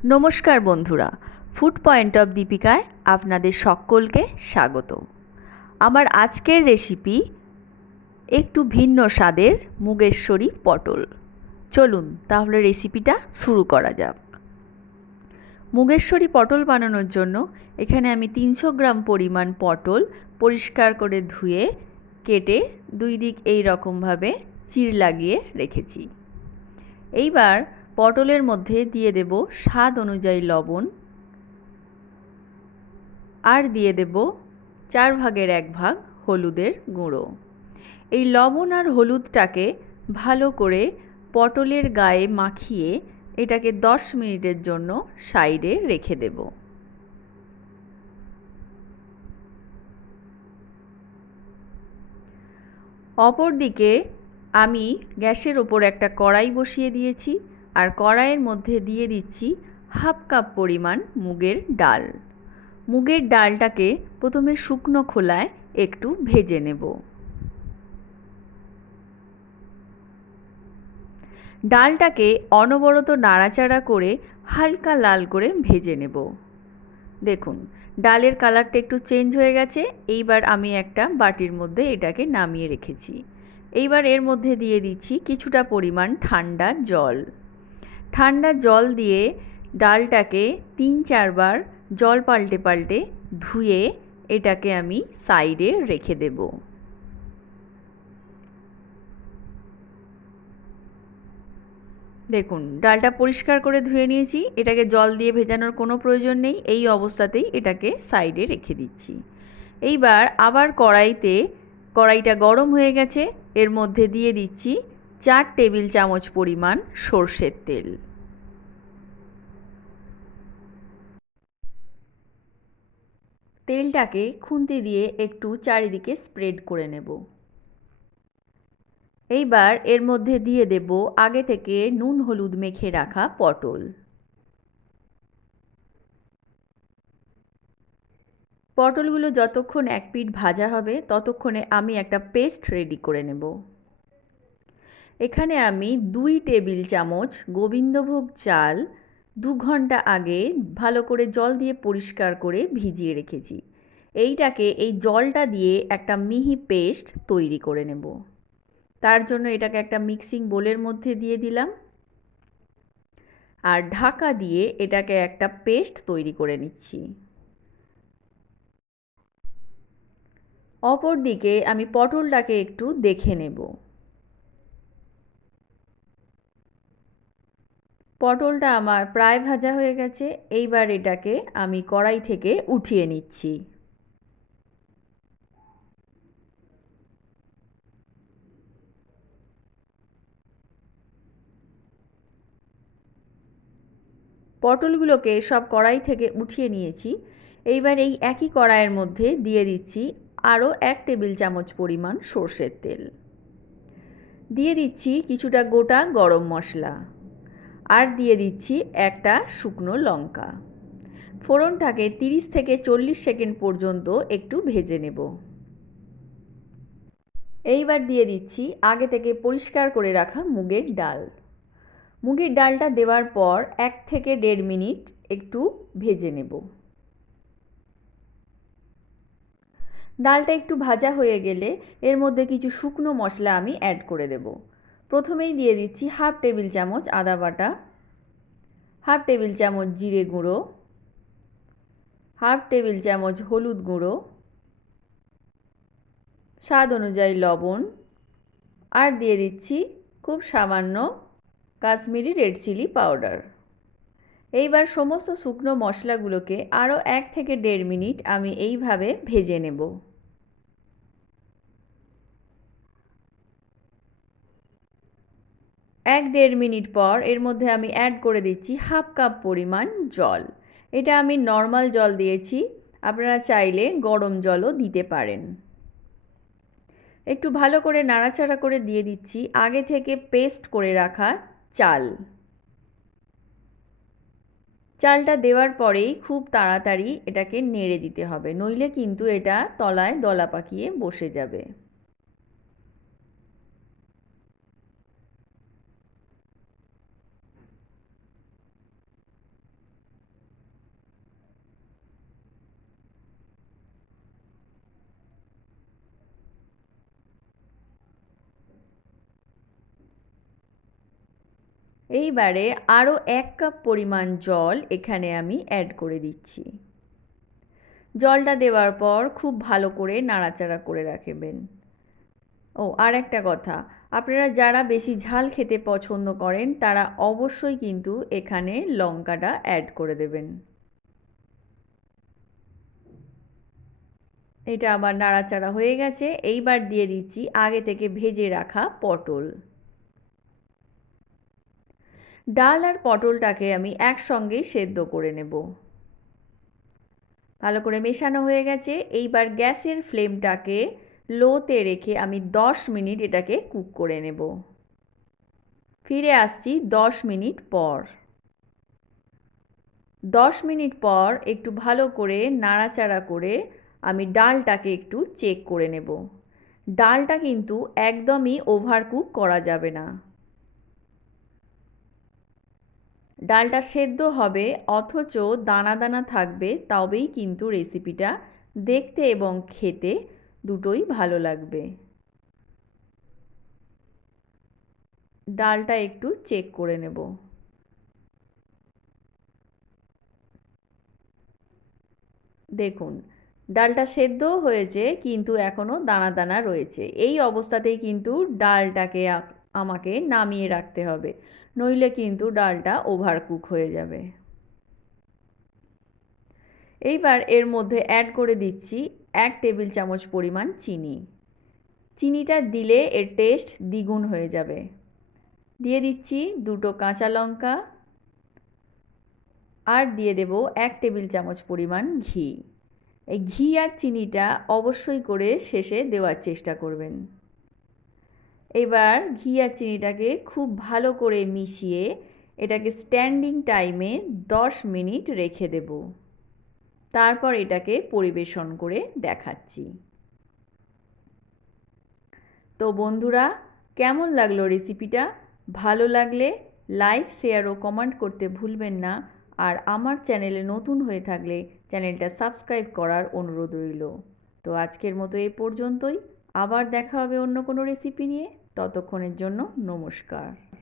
নমস্কার বন্ধুরা, food point of দীপিকায় আপনাদের সকলকে স্বাগত। আমার আজকের রেসিপি একটু ভিন্ন স্বাদের মুগেশ্বরী পটল। চলুন তাহলে রেসিপিটা শুরু করা যাক। মুগেশ্বরী পটল বানানোর জন্য এখানে আমি 300 গ্রাম পরিমাণ পটল পরিষ্কার করে ধুয়ে কেটে দুই দিক এই রকমভাবে চিড় লাগিয়ে রেখেছি। এইবার পটলের মধ্যে দিয়ে দেব স্বাদ অনুযায়ী লবণ, আর দিয়ে দেব 4 ভাগের 1 ভাগ হলুদের গুঁড়ো। এই লবণ আর হলুদটাকে ভালো করে পটলের গায়ে মাখিয়ে এটাকে 10 মিনিটের জন্য সাইডে রেখে দেব। অপরদিকে আমি গ্যাসের ওপর একটা কড়াই বসিয়ে দিয়েছি, আর কড়াইয়ের মধ্যে দিয়ে দিচ্ছি হাফ কাপ পরিমাণ মুগের ডাল। মুগের ডালটাকে প্রথমে শুকনো খোলায় একটু ভেজে নেব। ডালটাকে অনবরত নাড়াচাড়া করে হালকা লাল করে ভেজে নেব। দেখুন ডালের কালারটা একটু চেঞ্জ হয়ে গেছে। এইবার আমি একটা বাটির মধ্যে এটাকে নামিয়ে রেখেছি। এইবার এর মধ্যে দিয়ে দিচ্ছি কিছুটা পরিমাণ ঠান্ডা জল। ঠান্ডা জল দিয়ে ডালটাকে 3-4 বার জল পাল্টে পাল্টে ধুয়ে এটাকে আমি সাইডে রেখে দেব। দেখুন ডালটা পরিষ্কার করে ধুয়ে নিয়েছি। এটাকে জল দিয়ে ভেজানোর কোনো প্রয়োজন নেই, এই অবস্থাতেই এটাকে সাইডে রেখে দিচ্ছি। এইবার আবার কড়াইটা গরম হয়ে গেছে, এর মধ্যে দিয়ে দিচ্ছি 4 টেবিল চামচ পরিমাণ সর্ষের তেল। তেলটাকে খুন্তি দিয়ে একটু চারিদিকে স্প্রেড করে নেব। এইবার এর মধ্যে দিয়ে দেব আগে থেকে নুন হলুদ মেখে রাখা পটল। পটলগুলো যতক্ষণ এক পিঠ ভাজা হবে ততক্ষণে আমি একটা পেস্ট রেডি করে নেব। এখানে আমি 2 টেবিল চামচ গোবিন্দভোগ চাল 2 ঘন্টা আগে ভালো করে জল দিয়ে পরিষ্কার করে ভিজিয়ে রেখেছি। এইটাকে এই জলটা দিয়ে একটা মিহি পেস্ট তৈরি করে নেব। তার জন্য এটাকে একটা মিক্সিং বোলের মধ্যে দিয়ে দিলাম, আর ঢাকা দিয়ে এটাকে একটা পেস্ট তৈরি করে নিচ্ছি। অপর দিকে আমি পটলটাকে একটু দেখে নেব। পটলটা আমার প্রায় ভাজা হয়ে গেছে। এইবার এটাকে আমি কড়াই থেকে উঠিয়ে নিচ্ছি। পটলগুলোকে সব কড়াই থেকে উঠিয়ে নিয়েছি। এইবার এই একই কড়াইয়ের মধ্যে দিয়ে দিচ্ছি আরও 1 টেবিল চামচ পরিমাণ সর্ষের তেল। দিয়ে দিচ্ছি কিছুটা গোটা গরম মশলা, আর দিয়ে দিচ্ছি একটা শুকনো লঙ্কা। ফোড়নটাকে 30 থেকে 40 সেকেন্ড পর্যন্ত একটু ভেজে নেব। এইবার দিয়ে দিচ্ছি আগে থেকে পরিষ্কার করে রাখা মুগের ডাল। মুগের ডালটা দেওয়ার পর 1 থেকে 1.5 মিনিট একটু ভেজে নেব। ডালটা একটু ভাজা হয়ে গেলে এর মধ্যে কিছু শুকনো মশলা আমি অ্যাড করে দেব। প্রথমেই দিয়ে দিচ্ছি হাফ টেবিল চামচ আদা বাটা, হাফ টেবিল চামচ জিরে গুঁড়ো, হাফ টেবিল চামচ হলুদ গুঁড়ো, স্বাদ অনুযায়ী লবণ, আর দিয়ে দিচ্ছি খুব সামান্য কাশ্মীরি রেড চিলি পাউডার। এইবার সমস্ত শুকনো মশলাগুলোকে আরও 1 থেকে 1.5 মিনিট আমি এইভাবে ভেজে নেব। 1-1.5 মিনিট পর এর মধ্যে আমি অ্যাড করে দিচ্ছি হাফ কাপ পরিমাণ জল। এটা আমি নর্মাল জল দিয়েছি, আপনারা চাইলে গরম জলও দিতে পারেন। একটু ভালো করে নাড়াচাড়া করে দিয়ে দিচ্ছি আগে থেকে পেস্ট করে রাখা চাল। চালটা দেওয়ার পরেই খুব তাড়াতাড়ি এটাকে নেড়ে দিতে হবে, নইলে কিন্তু এটা তলায় দলা পাকিয়ে বসে যাবে। এইবারে আরও 1 কাপ পরিমাণ জল এখানে আমি অ্যাড করে দিচ্ছি। জলটা দেওয়ার পর খুব ভালো করে নাড়াচাড়া করে রাখবেন। আর একটা কথা, আপনারা যারা বেশি ঝাল খেতে পছন্দ করেন তারা অবশ্যই কিন্তু এখানে লঙ্কাটা অ্যাড করে দেবেন। এটা আবার নাড়াচাড়া হয়ে গেছে। এইবার দিয়ে দিচ্ছি আগে থেকে ভেজে রাখা পটল। ডাল আর পটলটাকে আমি একসঙ্গে সেদ্ধ করে নেব। ভালো করে মেশানো হয়ে গেছে। এইবার গ্যাসের ফ্লেমটাকে লোতে রেখে আমি 10 মিনিট এটাকে কুক করে নেব। ফিরে আসছি 10 মিনিট পর। 10 মিনিট পর একটু ভালো করে নাড়াচাড়া করে আমি ডালটাকে একটু চেক করে নেব। ডালটা কিন্তু একদমই ওভার কুক করা যাবে না। ডালটা সেদ্ধ হবে অথচ দানা দানা থাকবে, তবেই কিন্তু রেসিপিটা দেখতে এবং খেতে দুটোই ভালো লাগবে। ডালটা একটু চেক করে নেব। দেখুন ডালটা সেদ্ধও হয়েছে কিন্তু এখনও দানা দানা রয়েছে। এই অবস্থাতেই কিন্তু ডালটাকে আমাকে নামিয়ে রাখতে হবে, নইলে কিন্তু ডালটা ওভার কুক হয়ে যাবে। এইবার এর মধ্যে অ্যাড করে দিচ্ছি 1 টেবিল চামচ পরিমাণ চিনি। চিনিটা দিলে এর টেস্ট দ্বিগুণ হয়ে যাবে। দিয়ে দিচ্ছি 2টো কাঁচা লঙ্কা আর দিয়ে দেব 1 টেবিল চামচ পরিমাণ ঘি। এই ঘি আর চিনিটা অবশ্যই করে শেষে দেওয়ার চেষ্টা করবেন। এবার ঘি আর চিনিটাকে খুব ভালো করে মিশিয়ে এটাকে স্ট্যান্ডিং টাইমে 10 মিনিট রেখে দেব। তারপর এটাকে পরিবেশন করে দেখাচ্ছি। তো বন্ধুরা, কেমন লাগলো রেসিপিটা? ভালো লাগলে লাইক, শেয়ার ও কমেন্ট করতে ভুলবেন না। আর আমার চ্যানেলে নতুন হয়ে থাকলে চ্যানেলটা সাবস্ক্রাইব করার অনুরোধ রইল। তো আজকের মতো এই পর্যন্তই। আবার দেখা হবে অন্য কোনো রেসিপি নিয়ে। ততক্ষণের জন্য নমস্কার।